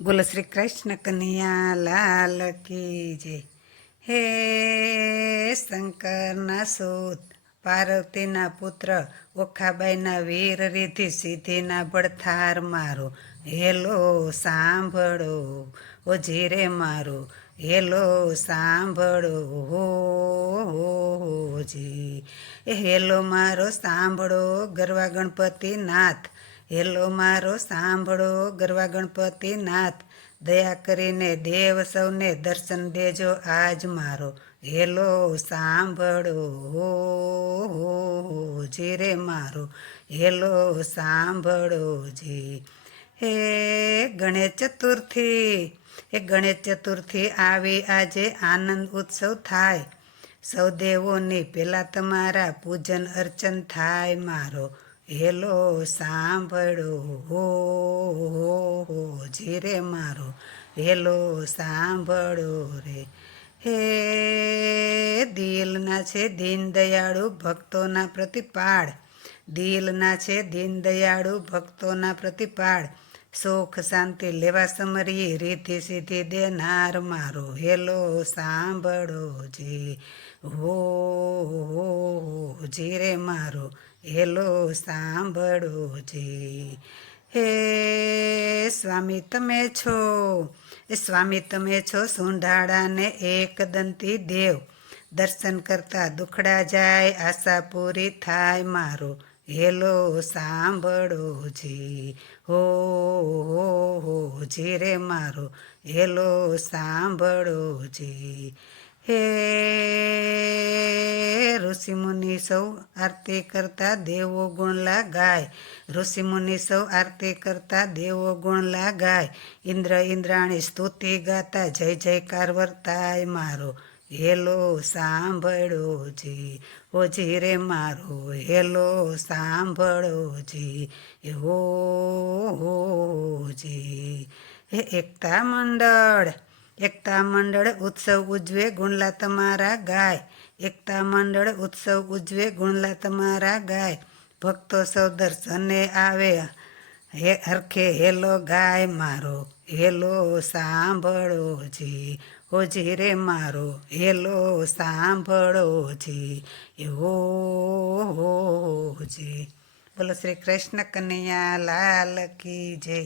બોલો શ્રી કૃષ્ણ કનૈયા લાલ કી જય. હે શંકરના સૂત પાર્વતીના પુત્ર ઓખાબાઈના વીર રીધિ સિદ્ધિના બળથાર મારો હેલો સાંભળો ઓ જીરે મારો હેલો સાંભળો જી. હેલો મારો સાંભળો ગરવા ગણપતિ નાથ, હેલો મારો સાંભળો ગરવા ગણપતિ નાથ, દયા કરીને દેવ સૌને દર્શન દેજો આજ મારો હેલો સાંભળો જી રે મારો હેલો સાંભળો જી. હે ગણેશ ચતુર્થી, એ ગણેશ ચતુર્થી આવી આજે આનંદ ઉત્સવ થાય, સૌ દેવોની પહેલાં તમારા પૂજન અર્ચન થાય મારો હેલો સાંભળો જી રે મારો હેલો સાંભળો રે. હે દિલના છે દીન દયાળુ ભક્તોના પ્રતિપાળ, દિલના છે દીન દયાળુ ભક્તોના પ્રતિપાળ, સુખ શાંતિ લેવા સમરીએ રીતિ સીધી દેનાર મારો હેલો સાંભળો જી જી રે મારો હેલો સાંભળો જી. હે સ્વામી તમે છો, એ સ્વામી તમે છો સુંઢાળાને એક દંતી દેવ, દર્શન કરતા દુખડા જાય આશા પૂરી થાય મારો હેલો સાંભળો જી જી રે મારો હેલો સાંભળો જી. હે ઋષિમુનિ સૌ આરતી કરતા દેવો ગુણલા ગાય, ઋષિમુનિ સૌ આરતી કરતા દેવો ગુણલા ગાય, ઇન્દ્ર ઇન્દ્રાણી સ્તુતિ ગાતા જય જયકાર વર્તાય મારો હેલો સાંભળો જી જી રે મારો હેલો સાંભળો જી જી. હે એકતા મંડળ ઉત્સવ ઉજવે ગુણલા તમારા ગાય, એકતા મંડળ ઉત્સવ ઉજવે ગુણલા તમારા ગાય, ભક્તો સૌ દર્શને આવે હે હરખે હેલો ગાય મારો હેલો સાંભળો જી જી રે મારો હેલો સાંભળો જી જી. બોલો શ્રી કૃષ્ણ કનૈયા લાલ કી જય.